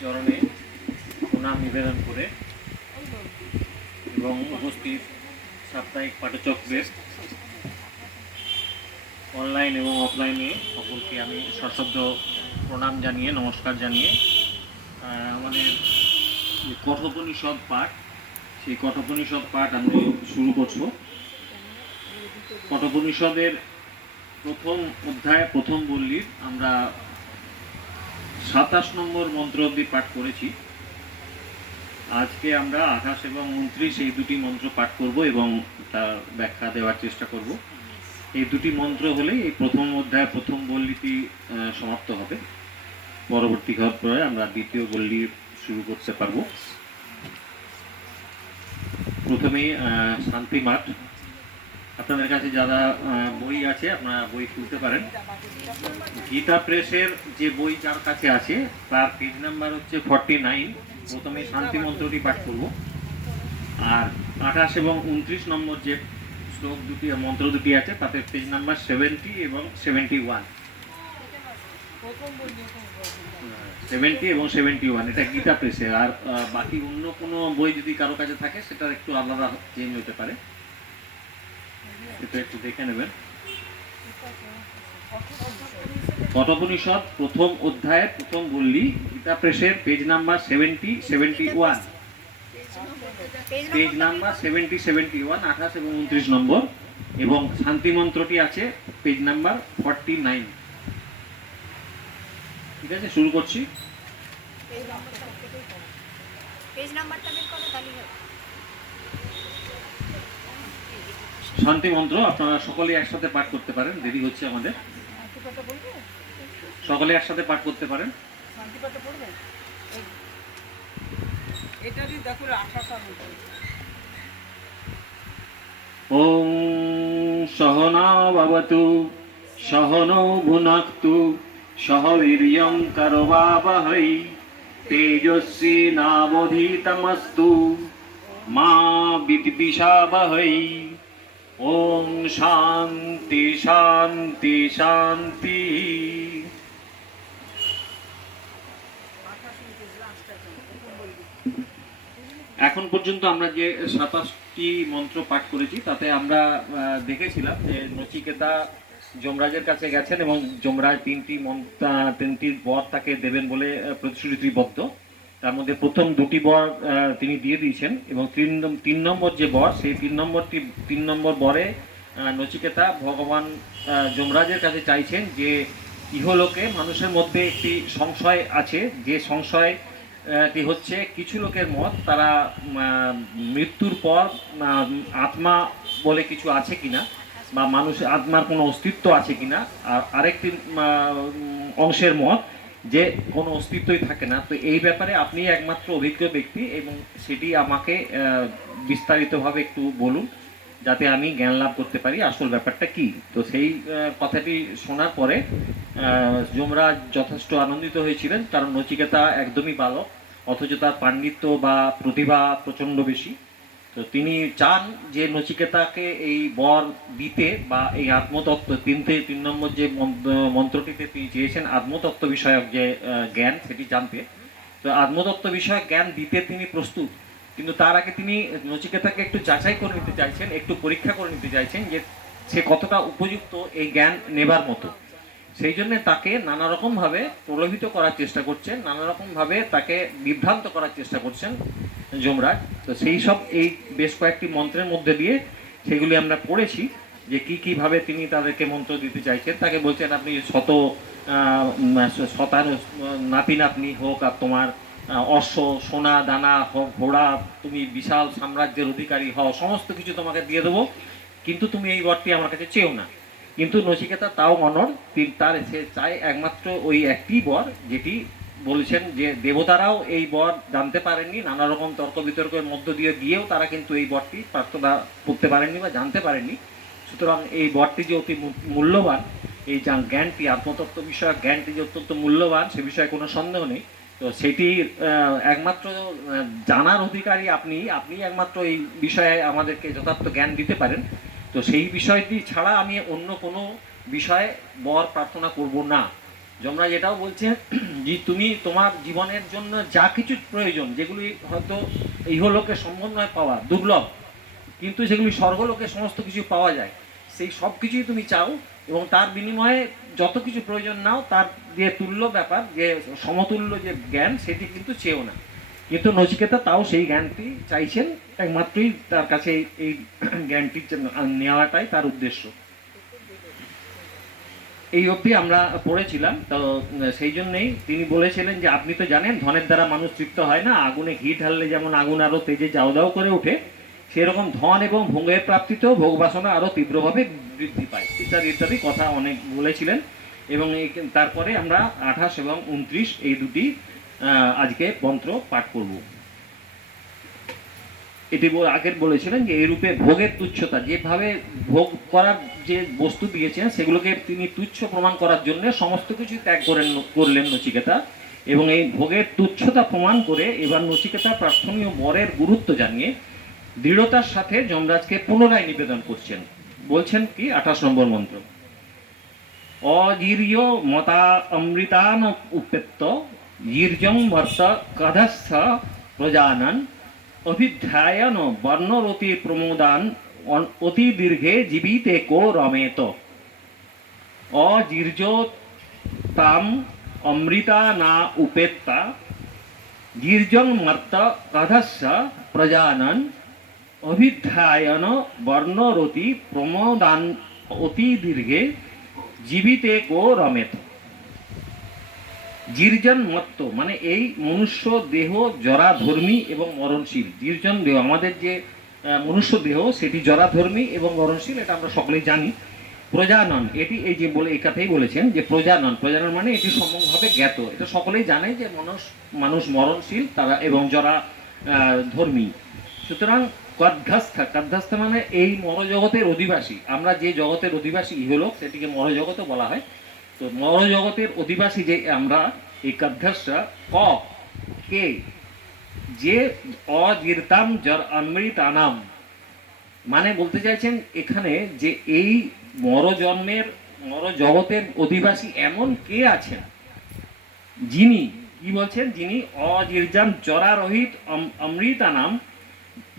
চরণে প্রণাম নিবেদন করে এবং উপস্থিত সাপ্তাহিক পাঠচক্রের অনলাইন এবং অফলাইনে সকলকে আমি সশব্দ প্রণাম জানিয়ে, নমস্কার জানিয়ে আমাদের যে কঠোপনিষদ পাঠ, সেই কঠোপনিষদ পাঠ আমি শুরু করছ। কঠোপনিষদের প্রথম অধ্যায়, প্রথম বল্লীর আমরা সাতাশ নম্বর মন্ত্র অব্দি পাঠ করেছি। আজকে আমরা আঠাশ এবং উনত্রিশ এই দুটি মন্ত্র পাঠ করব এবং তার ব্যাখ্যা দেওয়ার চেষ্টা করব। এই দুটি মন্ত্র হলেই এই প্রথম অধ্যায়, প্রথম বল্লিটি সমাপ্ত হবে। পরবর্তী ঘর পরে আমরা দ্বিতীয় বল্লি শুরু করতে পারব। প্রথমে শান্তি মাঠ আপনাদের কাছে যারা বই আছে, আপনারা বই খুলতে পারেন। গীতা প্রেসের যে বই যার কাছে আছে, তার পেজ নাম্বার হচ্ছে ফর্টি নাইন প্রথমে শান্তি মন্ত্রটি পাঠ করব। আর আঠাশ এবং উনত্রিশ নম্বর যে শ্লোক দুটি, মন্ত্র দুটি আছে, তাতে পেজ নাম্বার সেভেন্টি এবং সেভেন্টি ওয়ান সেভেন্টি এবং সেভেন্টি ওয়ান এটা গীতা প্রেসের। আর বাকি অন্য কোনো বই যদি কারও কাছে থাকে সেটা একটু আলাদা চেঞ্জ হতে পারে। এটা একটু দেখে নেবেন। প্রথম অধ্যায়ের প্রথম বললি, গীতা প্রেসের page number seventy seventy one page number seventy seventy one আঠাশ এবং উনত্রিশ নম্বর। এবং শান্তি মন্ত্রটি আছে পেজ নাম্বার ফর্টি নাইন ঠিক আছে, শুরু করছি। পেজ নাম্বারটা বের করো, তাহলে হবে। শান্তি মন্ত্র আপনারা সকলে একসাথে পাঠ করতে পারেন দেরি হচ্ছে আমাদের। সকলে একসাথে পাঠ করতে পারেন। ওম সহনা ভবতু সহনৌ ভুনাক্তু সহ বীর্যং করবাবহৈ তেজস্বী নাবধিতমস্তু মা বিদ্বিষাবহৈ। ওম শান্তি শান্তি শান্তি। এখন পর্যন্ত আমরা যে সাতাশটি মন্ত্র পাঠ করেছি, তাতে আমরা দেখেছিলাম যে নচিকেতা যমরাজের কাছে গেছেন এবং যমরাজ তিনটি মন্ত্র তিনটির বর তাকে দেবেন বলে প্রতিশ্রুতিবদ্ধ। তার মধ্যে প্রথম দুটি বর তিনি দিয়ে দিয়েছেন এবং তিন তিন নম্বর যে বর, সেই তিন নম্বরটি, তিন নম্বর বরে নচিকেতা ভগবান যমরাজের কাছে চাইছেন যে ইহলোকে মানুষের মধ্যে একটি সংশয় আছে, যে সংশয় এটি হচ্ছে কিছু লোকের মত তারা মৃত্যুর পর আত্মা বলে কিছু আছে কিনা বা মানুষ, আত্মার কোনো অস্তিত্ব আছে কিনা, আর আরেকটি অংশের মত যে কোনো অস্তিত্বই থাকে না। তো এই ব্যাপারে আপনি একমাত্র অভিজ্ঞ ব্যক্তি এবং সেটি আমাকে বিস্তারিতভাবে একটু বলুন, যাতে আমি জ্ঞান লাভ করতে পারি আসল ব্যাপারটা কি। তো সেই কথাটি শোনার পরে যমরাজ যথেষ্ট আনন্দিত হয়েছিলেন, কারণ নচিকেতা একদমই বালক, অথচ তার পাণ্ডিত্য বা প্রতিভা প্রচণ্ড বেশি। তো তিনি চান যে নচিকেতাকে এই বর দিতে বা এই আত্মতত্ত্ব, তিনটে, তিন নম্বর যে মন্ত্র- মন্ত্রটিতে তিনি চেয়েছেন আত্মতত্ত্ব বিষয়ক যে জ্ঞান সেটি জানতে। তো আত্মতত্ত্ব বিষয়ক জ্ঞান দিতে তিনি প্রস্তুত। কিন্তু তার আগে তিনি নচিকেতাকে একটু যাচাই করে নিতে চাইছেন, একটু পরীক্ষা করে নিতে চাইছেন যে সে কতটা উপযুক্ত এই জ্ঞান নেবার মতো। সেই জন্য তাকে নানা রকম ভাবে প্রলোভিত করার চেষ্টা করছেন নানা রকম ভাবে তাকে বিভ্রান্ত করার চেষ্টা করছেন যমরাজ। তো সেই সব এই বেশ কয়েকটি মন্ত্রের মধ্যে দিয়ে সেগুলি আমরা পড়েছি, যে কি কি ভাবে তিনি তাদেরকে মন্ত্র দিতে চাইছেন। তাকে বলছেন, আপনি শত শতানু নাতি নাতনি হোক আর তোমার অশ্ব, সোনা, দানা হোক, ঘোড়া, তুমি বিশাল সাম্রাজ্যের অধিকারী হও, সমস্ত কিছু তোমাকে দিয়ে দেবো। কিন্তু তুমি এই বরটি আমার কাছে চেও না। কিন্তু নচিকেতা তাও অনর, তিনি তার সে চায় একমাত্র ওই একটি বর, যেটি বলেছেন যে দেবতারাও এই বর জানতে পারেননি, নানা রকম তর্ক বিতর্কের মধ্য দিয়ে গিয়েও তারা কিন্তু এই বরটি প্রার্থনা করতে পারেননি বা জানতে পারেননি। সুতরাং এই বরটি যে অতি মূল্যবান, এই জ্ঞানটি, আত্মতত্ত্ব বিষয়ক জ্ঞানটি যে অত্যন্ত মূল্যবান, সে বিষয়ে কোনো সন্দেহ নেই। তো সেটি একমাত্র জানার অধিকারী আপনি আপনি একমাত্র এই বিষয়ে আমাদেরকে যথার্থ জ্ঞান দিতে পারেন। তো সেই বিষয়টি ছাড়া আমি অন্য কোনো বিষয়ে বর প্রার্থনা করব না। যমরাজ এটাও বলছে যে তুমি তোমার জীবনের জন্য যা কিছু প্রয়োজন, যেগুলি হয়তো ইহলোকে সম্ভব নয় পাওয়া, দুর্লভ, কিন্তু সেগুলি স্বর্গলোকে সমস্ত কিছু পাওয়া যায়। সেই সব কিছুই তুমি চাও এবং তার বিনিময়ে যত কিছু প্রয়োজন নাও, তার যে তুল্য ব্যাপার, যে সমতুল্য যে জ্ঞান, সেটি কিন্তু চেয়েও না। কিন্তু নচিকেতা তাও সেই জ্ঞানটি চাইছেন, একমাত্রই তার কাছে এই- জ্ঞানটি নেওয়াটাই তার উদ্দেশ্য। এই অবধি আমরা পড়েছিলাম, তো সেই জন্যই তিনি বলেছিলেন যে, আপনি তো জানেন, ধনের দ্বারা মানুষ তৃপ্ত হয় না, আগুনে ঘি ঢাললে যেমন আগুন আরও তেজে যাও দাও করে ওঠে, সেরকম ধন এবং ভোগের প্রাপ্তিতেও ভোগ বাসনা আরও তীব্রভাবে বৃদ্ধি পায়, ইত্যাদি ইত্যাদি কথা অনেক বলেছিলেন। এবং তারপরে আমরা আঠাশ এবং উনত্রিশ এই দুটি আজকে মন্ত্র পাঠ করব। এটি আগের বলেছিলেন যে এই রূপে ভোগের তুচ্ছতা, যেভাবে ভোগ করার যে বস্তু দিয়েছেন, সেগুলোকে তিনি তুচ্ছ প্রমাণ করার জন্য সমস্ত কিছু ত্যাগ করেন, করলেন নচিকেতা। এবং এই ভোগের তুচ্ছতা প্রমাণ করে এবার নচিকেতা প্রার্থনীয় বরের গুরুত্ব জানিয়ে দৃঢ়তার সাথে যমরাজকে পুনরায় নিবেদন করছেন। বলছেন কি? আঠাশ নম্বর মন্ত্র। অজির্য মতা অমৃতান উপেত্ত গীর্জং ভর্ত কধস্থ প্রজানন, অভিধ্যায়ন বর্ণরতি প্রমোদান অতি দীর্ঘে জীবিতে কো রমেত। অজির্য তাম অমৃতা না উপেত্তা, গীর্জং মর্ত কধস্য প্রজানন, অভিধ্যায়ন বর্ণরতি প্রমোদান অতি দীর্ঘে জীবিতে কো রমেত। জীর্জন মত্ত মানে এই মনুষ্য দেহ জরাধর্মী এবং মরণশীল। জীর্জন দেহ, আমাদের যে মনুষ্য দেহ, সেটি জরাধর্মী এবং মরণশীল, এটা আমরা সকলেই জানি। প্রজানন, এটি এই যে বলে, এই কথাই বলেছেন যে প্রজানন প্রজানন মানে এটি সম্যকভাবে জ্ঞাত। এটা সকলেই জানে যে মানুষ মানুষ মরণশীল, তারা এবং জরা ধর্মী। সুতরাং কদ্ঘাস্থা কদ্ঘাস্থা মানে এই মরজগতের অধিবাসী। আমরা যে জগতের অধিবাসী ইহলোক, সেটিকে মরজগতও বলা হয়। তো মরজগতের অধিবাসী যে আমরা, এই কদ্ঘাসা ক, কে, যে অজিরতাম জর অমৃতানাম। মানে বলতে চাইছেন এখানে যে এই মরজন্মের, মরজগতের অধিবাসী এমন কে আছেন? যিনি, কি বলছেন? যিনি অজির্জাম জরারোহিত অম- অমৃতানাম।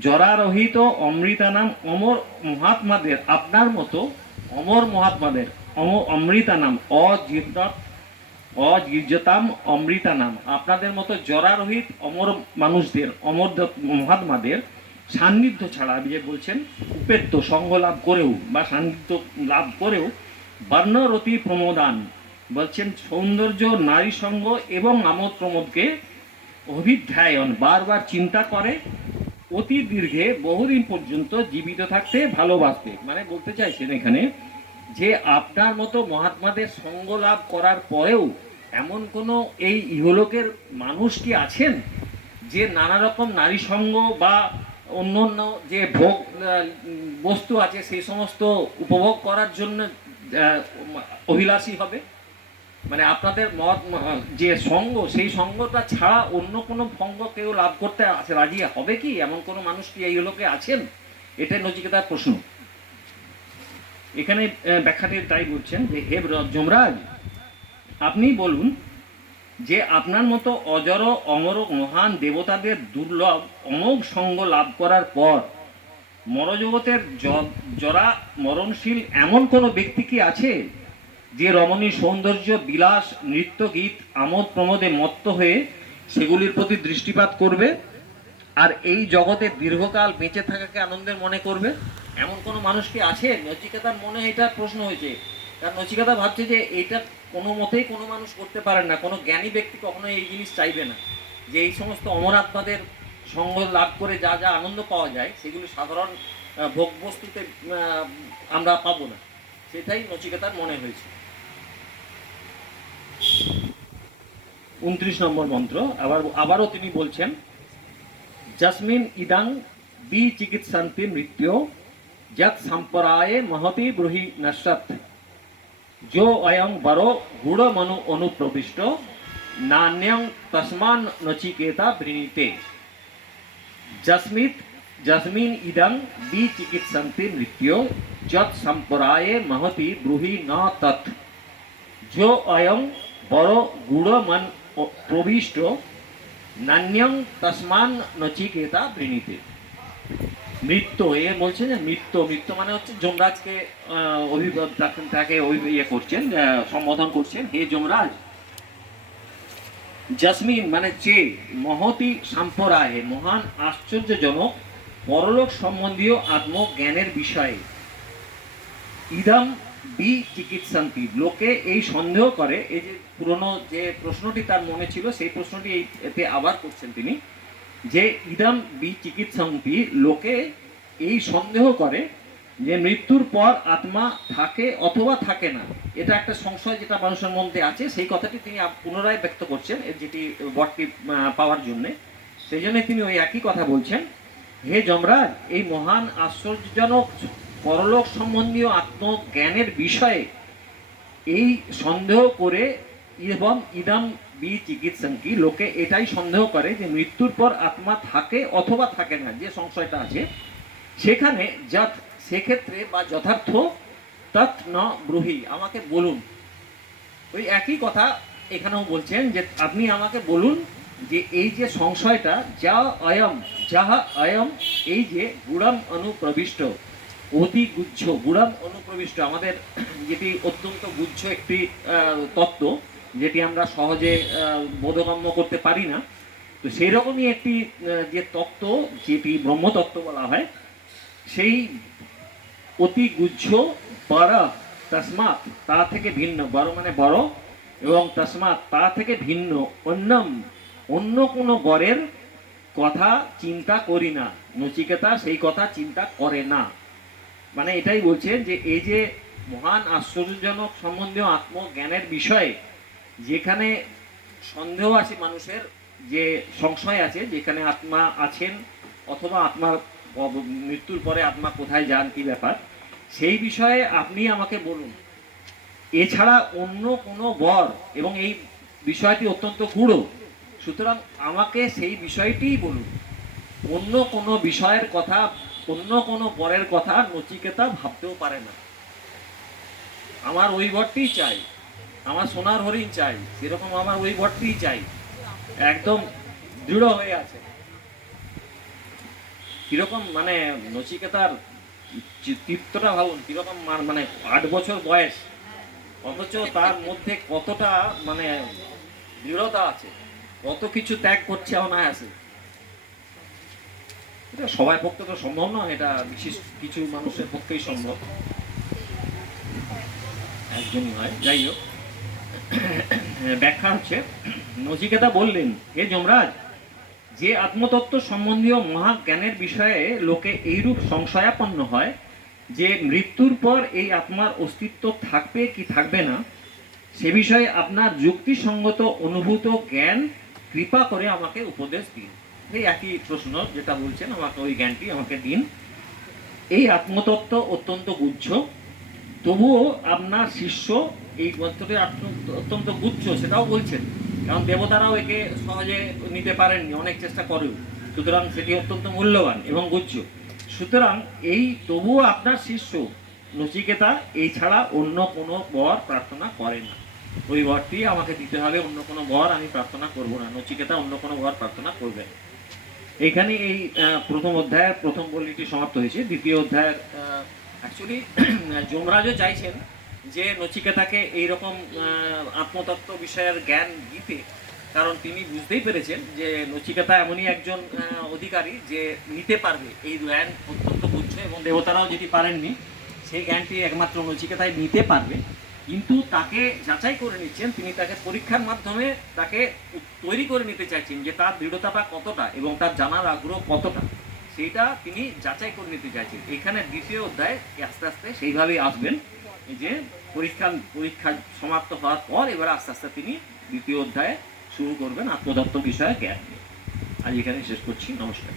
জরারহিত অমৃতানাম অমর মহাত্মাদের, আপনার মতো অমর মহাত্মাদের অমৃতানাম অজির্ণত অজির্যতাম অমৃতানাম। আপনাদের মতো জরারোহিত অমর মানুষদের, অমর মহাত্মাদের সান্নিধ্য ছাড়া আপনি যে বলছেন উপেত্য সঙ্গ লাভ করেও বা সান্নিধ্য লাভ করেও বর্ণরতি প্রমোদান। বলছেন, সৌন্দর্য, নারী সঙ্গ এবং আমোদ প্রমোদকে অভিধ্যায়ন, বারবার চিন্তা করে, অতি দীর্ঘে বহুদিন পর্যন্ত জীবিত থাকতে ভালোবাসবে মানে বলতে চাইছেন এখানে যে আপনার মতো মহাত্মাদের সঙ্গ লাভ করার পরেও এমন কোনো এই ইহলোকের মানুষ কি আছেন? যে নানা রকম নারী সঙ্গ বা অন্য অন্য যে ভোগ বস্তু আছে, সেই সমস্ত উপভোগ করার জন্য অভিলাষী হবে? মানে আপনাদের মত, যে সঙ্গ, সেই সঙ্গটা ছাড়া অন্য কোনো সঙ্গ কেউ লাভ করতে রাজি হবে কি? এমন কোনো মানুষ কি এই লোকে আছেন? এটাই নচিকেতার প্রশ্ন। এখানে আহ, ব্যাখ্যাটি তাই বলছেন যে হে যমরাজ আপনি বলুন যে আপনার মতো অজর অমর মহান দেবতাদের দুর্লভ অমোঘ সঙ্গ লাভ করার পর মরজগতের জরা মরণশীল এমন কোনো ব্যক্তি কি আছে যে রমণী সৌন্দর্য বিলাস নৃত্য গীত আমোদ প্রমোদে মত্ত হয়ে সেগুলির প্রতি দৃষ্টিপাত করবে? আর এই জগতে দীর্ঘকাল বেঁচে থাকাকে আনন্দের মনে করবে? এমন কোনো মানুষ কি আছে? নচিকেতার মনে এটা প্রশ্ন হয়েছে। কারণ নচিকেতা ভাবছে যে এইটা কোনো মতেই কোনো মানুষ করতে পারেন না। কোনো জ্ঞানী ব্যক্তি কখনো এই জিনিস চাইবে না। যে এই সমস্ত অমরাত্মাদের সঙ্গ লাভ করে যা যা আনন্দ পাওয়া যায়, সেগুলো সাধারণ ভোগ বস্তুতে আমরা পাবো না। সেটাই নচিকেতার মনে হয়েছে। উনত্রিশ নম্বর মন্ত্র। আবার, আবারও তিনি বলছেন যস্মিন ইদাং বি চিকিৎসান্তি মৃত্যু যত সম্পরায়ে মহতি ব্রুহি নশ্বত जो अयं वरो गुणमनु अनुप्रविष्ट नान्यं तस्मान् नचिकेता वृणीते जस्मित् जस्मिन् इदं विचिकित्सन्ति मृत्यो यत् सम्पराये महति ब्रूहि न तत् जो अयं বড় গুড় মন ও- প্রবিষ্ট নান্যং তসমান নচিকেতা বৃণীতে মৃত্য, এ বলছে যে মৃত্য মৃত্য মানে হচ্ছে যমরাজকে তাকে- তাকে ইয়ে করছেন সম্বোধন করছেন, হে যমরাজ! জাসমিন মানে চে, মহতি সাম্পরায়ে মহান আশ্চর্যজনক, পরলোক সম্বন্ধীয় আত্মজ্ঞানের বিষয়ে। ইদম বি চিকিৎসান্তি। লোকে এই সন্দেহ করে, এই যে পুরনো যে প্রশ্নটি তার মনে ছিল, সেই প্রশ্নটি এই এতে আবার করছেন তিনি, যে ইদম বি চিকিৎসান্তি, লোকে এই সন্দেহ করে যে মৃত্যুর পর আত্মা থাকে অথবা থাকে না। এটা একটা সংশয় যেটা মানুষের মধ্যে আছে, সেই কথাটি তিনি পুনরায় ব্যক্ত করছেন যেটি বটটি পাওয়ার জন্যে। সেই জন্য তিনি ওই একই কথা বলছেন, হে যমরাজ, এই মহান আশ্চর্যজনক পরলোক সম্বন্ধীয় আত্মজ্ঞানের বিষয়ে এই সন্দেহ করে এবং ইদাম বি কি? লোকে এটাই সন্দেহ করে যে মৃত্যুর পর আত্মা থাকে অথবা থাকে না, যে সংশয়টা আছে, সেখানে যথ সেক্ষেত্রে বা যথার্থ তৎ ন ব্রুহি। আমাকে বলুন। ওই একই কথা এখানেও বলছেন যে আপনি আমাকে বলুন যে এই যে সংশয়টা, যা অয়ম, যাহা অয়ম, এই যে গুড়াম অনুপ্রবিষ্ট অতি গুচ্ছ, গুড়াম অনুপ্রবিষ্ট। আমাদের যেটি অত্যন্ত গুচ্ছ একটি তত্ত্ব, যেটি আমরা সহজে বোধগম্য করতে পারি না। তো সেই রকমই একটি যে তত্ত্ব, যেটি ব্রহ্মতত্ত্ব বলা হয়, সেই অতি গুচ্ছ, বড়, তসমাৎ, তা থেকে ভিন্ন, বড় মানে বড়, এবং তসমাৎ, তা থেকে ভিন্ন, অন্যম, অন্য কোনো বরের কথা চিন্তা করি না। নচিকেতা সেই কথা চিন্তা করে না। মানে এটাই বলছেন যে এই যে মহান আশ্চর্যজনক সম্বন্ধীয় আত্মজ্ঞানের বিষয়ে যেখানে সন্দেহ আছে মানুষের, যে সংশয় আছে, যেখানে আত্মা আছেন অথবা আত্মার মৃত্যুর পরে আত্মা কোথায় যান, কি ব্যাপার, সেই বিষয়ে আপনি আমাকে বলুন। এছাড়া অন্য কোনো বর, এবং এই বিষয়টি অত্যন্ত গূঢ়, সুতরাং আমাকে সেই বিষয়টিই বলুন। অন্য কোনো বিষয়ের কথা অন্য কোনো বরের কথা নচিকেতা ভাবতেও পারে না। আমার ওই বরটিই চাই, আমার সোনার হরিণ চাই সেরকম আমার ওই বরটিই চাই। একদম দৃঢ় হয়ে আছে। কীরকম মানে নচিকেতার চি- চিত্রটা ভাবুন, কীরকম মানে আট বছর বয়স। অথচ তার মধ্যে কতটা মানে দৃঢ়তা আছে, কত কিছু ত্যাগ করছে অনায়াসে। এটা সবার পক্ষে তো সম্ভব নয়, এটা বিশেষ কিছু মানুষের পক্ষেই সম্ভব। একজনই হয়, যাই হোক। ব্যাখ্যা হচ্ছে নচিকেতা বললেন, হে যমরাজ, যে আত্মতত্ত্ব সম্বন্ধীয় মহাজ্ঞানের বিষয়ে লোকে এইরূপ সংশয়াপন্ন হয় যে মৃত্যুর পর এই আত্মার অস্তিত্ব থাকবে কি থাকবে না, সে বিষয়ে আপনার যুক্তিসঙ্গত অনুভূত জ্ঞান কৃপা করে আমাকে উপদেশ দিন। এই একই প্রশ্ন যেটা বলছেন, আমাকে ওই জ্ঞানটি আমাকে দিন। এই আত্মতত্ত্ব অত্যন্ত গুচ্ছ। তবুও আপনার শিষ্য এই গ্রন্থটি অত্যন্ত গুচ্ছ, সেটাও বলছেন। কারণ দেবতারাও একে সহজে নিতে পারেননি, অনেক চেষ্টা করেও। সুতরাং সেটি অত্যন্ত মূল্যবান এবং গুচ্ছ। সুতরাং এই তবুও আপনার শিষ্য নচিকেতা এই ছাড়া অন্য কোনো বর প্রার্থনা করে না। ওই বরটি আমাকে দিতে হবে, অন্য কোনো বর আমি প্রার্থনা করব না। নচিকেতা অন্য কোনো বর প্রার্থনা করবে না। এইখানে এই প্রথম অধ্যায়ের প্রথম পল্লীটি সমাপ্ত হয়েছে। দ্বিতীয় অধ্যায়ের অ্যাকচুয়ালি যমরাজও চাইছেন যে নচিকেতাকে এইরকম আত্মতত্ত্ব বিষয়ের জ্ঞান দিতে। কারণ তিনি বুঝতেই পেরেছেন যে নচিকেতা এমনই একজন অধিকারী যে নিতে পারবে এই জ্ঞান অত্যন্ত গুচ্ছ এবং দেবতারাও যেটি পারেননি, সেই জ্ঞানটি একমাত্র নচিকেতায় নিতে পারবে। কিন্তু তাকে যাচাই করে নিচ্ছেন, তিনি তাকে পরীক্ষার মাধ্যমে তাকে তৈরি করে নিতে চাইছেন যে তার দৃঢ়তাটা কতটা এবং তার জানার আগ্রহ কতটা। সেইটা তিনি যাচাই করে নিতে চাইছেন। এখানে দ্বিতীয় অধ্যায় আস্তে আস্তে সেইভাবেই আসবেন যে পরীক্ষা পরীক্ষা সমাপ্ত হওয়ার পর এবার আস্তে আস্তে তিনি দ্বিতীয় অধ্যায়ে শুরু করবেন আত্মদত্ত বিষয়ে জ্ঞান নিয়ে। আজ এখানে শেষ করছি। নমস্কার।